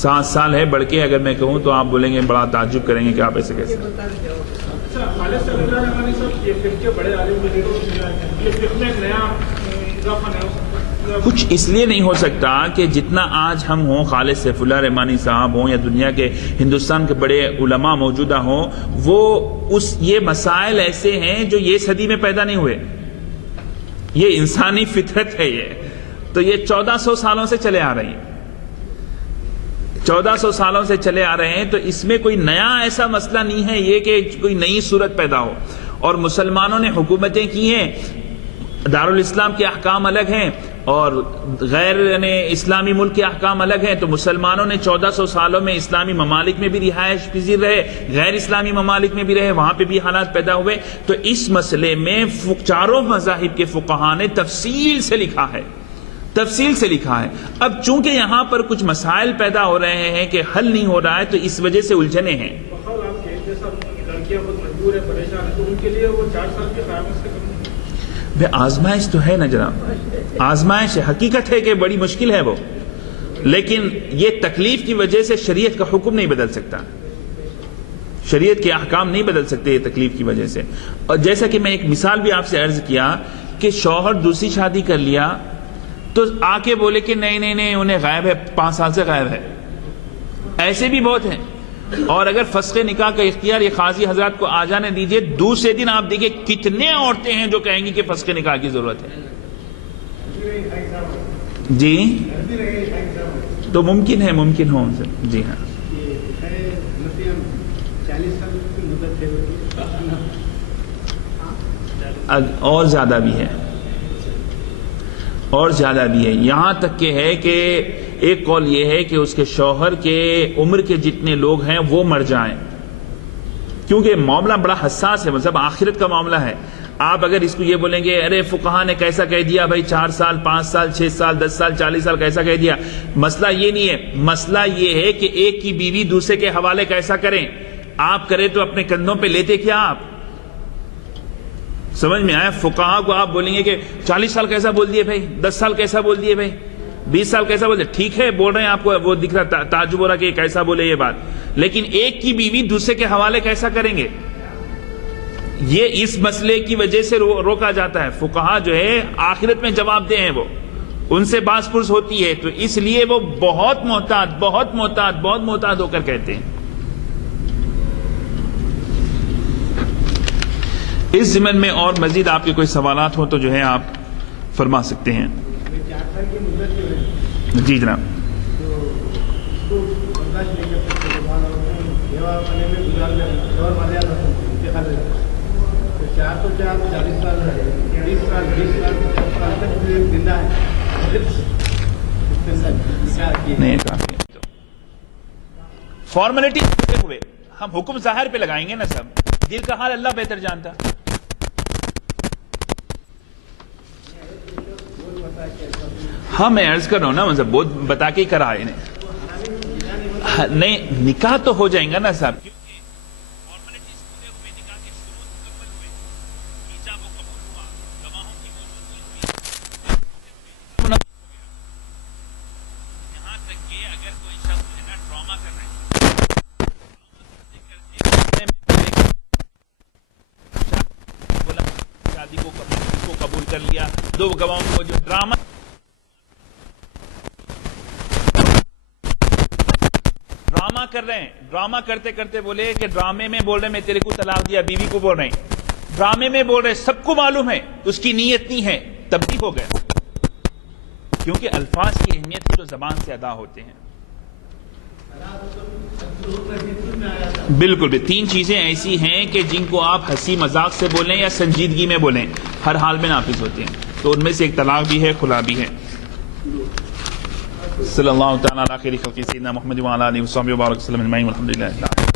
7 سال ہے بڑھ کے، اگر میں کہوں تو آپ بولیں گے، بڑا تعجب کریں گے کہ آپ ایسے کیسے. اچھا، خالد صفی اللہ رحمانی صاحب یہ فقہ کے بڑے عالم یہ فقہ میں نیا اضافہ نہیں ہو سکتا؟ کچھ اس لیے نہیں ہو سکتا کہ جتنا آج ہم ہوں، خالد سیف اللہ رحمانی صاحب ہوں یا دنیا کے ہندوستان کے بڑے علماء موجودہ ہوں، وہ یہ مسائل ایسے ہیں جو یہ صدی میں پیدا نہیں ہوئے. یہ انسانی فطرت ہے. یہ تو یہ 1400 سالوں سے چلے آ رہے ہیں. 1400 سالوں سے چلے آ رہے ہیں. تو اس میں کوئی نیا ایسا مسئلہ نہیں ہے یہ کہ کوئی نئی صورت پیدا ہو. اور مسلمانوں نے حکومتیں کی ہیں، دارالاسلام کے احکام الگ ہیں اور غیر اسلامی ملک کے احکام الگ ہیں. تو مسلمانوں نے 1400 سالوں میں اسلامی ممالک میں بھی رہائش پذیر رہے، غیر اسلامی ممالک میں بھی رہے، وہاں پہ بھی حالات پیدا ہوئے. تو اس مسئلے میں چاروں مذاہب کے فقہاء نے تفصیل سے لکھا ہے، تفصیل سے لکھا ہے. اب چونکہ یہاں پر کچھ مسائل پیدا ہو رہے ہیں کہ حل نہیں ہو رہا ہے، تو اس وجہ سے الجھنے ہیں. بقول آپ کے جیسا لڑکیاں بہت مجبور ہیں، پریشان ہیں، تو ان کے لیے وہ 4 سال کی قیامت سے کم. آزمائش تو ہے نا جناب، آزمائش حقیقت ہے کہ بڑی مشکل ہے وہ، لیکن یہ تکلیف کی وجہ سے شریعت کا حکم نہیں بدل سکتا، شریعت کے احکام نہیں بدل سکتے یہ تکلیف کی وجہ سے. اور جیسا کہ میں ایک مثال بھی آپ سے عرض کیا کہ شوہر دوسری شادی کر لیا تو آ کے بولے کہ نہیں انہیں غائب ہے، 5 سال سے غائب ہے. ایسے بھی بہت ہیں. اور اگر فسخ نکاح کا اختیار یہ قاضی حضرات کو آ جانے دیجئے، دوسرے دن آپ دیکھیں کتنے عورتیں ہیں جو کہیں گی کہ فسخ نکاح کی ضرورت ہے. جی تو ممکن ہے، ممکن ہو ان سے. جی ہاں، اور زیادہ بھی ہے، اور زیادہ بھی ہے. یہاں تک کہ ہے کہ ایک قول یہ ہے کہ اس کے شوہر کے عمر کے جتنے لوگ ہیں وہ مر جائیں، کیونکہ معاملہ بڑا حساس ہے، مطلب آخرت کا معاملہ ہے. آپ اگر اس کو یہ بولیں گے ارے فقہا نے کیسا کہہ دیا بھائی 4 سال 5 سال 6 سال 10 سال 40 سال کیسا کہہ دیا، مسئلہ یہ نہیں ہے. مسئلہ یہ ہے کہ ایک کی بیوی دوسرے کے حوالے کیسا کریں. آپ کریں تو اپنے کندھوں پہ لیتے کیا آپ؟ سمجھ میں آیا؟ فقہا کو آپ بولیں گے کہ 40 سال کیسا بول دیے بھائی، 10 سال کیسا بول دیے بھائی، 20 سال کیسا بول دیے. ٹھیک ہے بول رہے ہیں، آپ کو وہ دکھ رہا، تعجب ہو رہا کہ کیسا بولے یہ بات، لیکن ایک کی بیوی دوسرے کے حوالے کیسا کریں گے؟ یہ اس مسئلے کی وجہ سے روکا جاتا ہے. فقہا جو ہے آخرت میں جواب دہ ہیں، وہ ان سے باز پرس ہوتی ہے، تو اس لیے وہ بہت محتاط ہو کر کہتے ہیں. اس ضمن میں اور مزید آپ کے کوئی سوالات ہوں تو جو ہے آپ فرما سکتے ہیں. جی جناب. نہیں فارمیلٹی ہوئے ہم حکم ظاہر پہ لگائیں گے نا، سب دل کا حال اللہ بہتر جانتا. ہاں میں عرض کر رہا ہوں نا، مطلب بہت بتا کے ہی کرا ہے نہیں. نکاح تو ہو جائیں گا نا صاحب، کو قبول کر لیا، 2 گواہوں کو جو ڈرامہ کر رہے ہیں، ڈرامہ کرتے کرتے بولے کہ ڈرامے میں بول رہے میں تیرے کو طلاق دیا، بیوی کو بول رہے ہیں، ڈرامے میں بول رہے، سب کو معلوم ہے اس کی نیت نہیں ہے، تب بھی ہو گیا. کیونکہ الفاظ کی اہمیت جو زبان سے ادا ہوتے ہیں. بالکل بھی 3 چیزیں ایسی ہیں کہ جن کو آپ ہنسی مذاق سے بولیں یا سنجیدگی میں بولیں، ہر حال میں نافذ ہوتے ہیں. تو ان میں سے ایک طلاق بھی ہے، خلا بھی ہے. صلی اللہ تعالیٰ علی خیر خلق سیدنا محمد وعلی آلہ وصحبہ وبارک وسلم اجمعین والحمد للہ.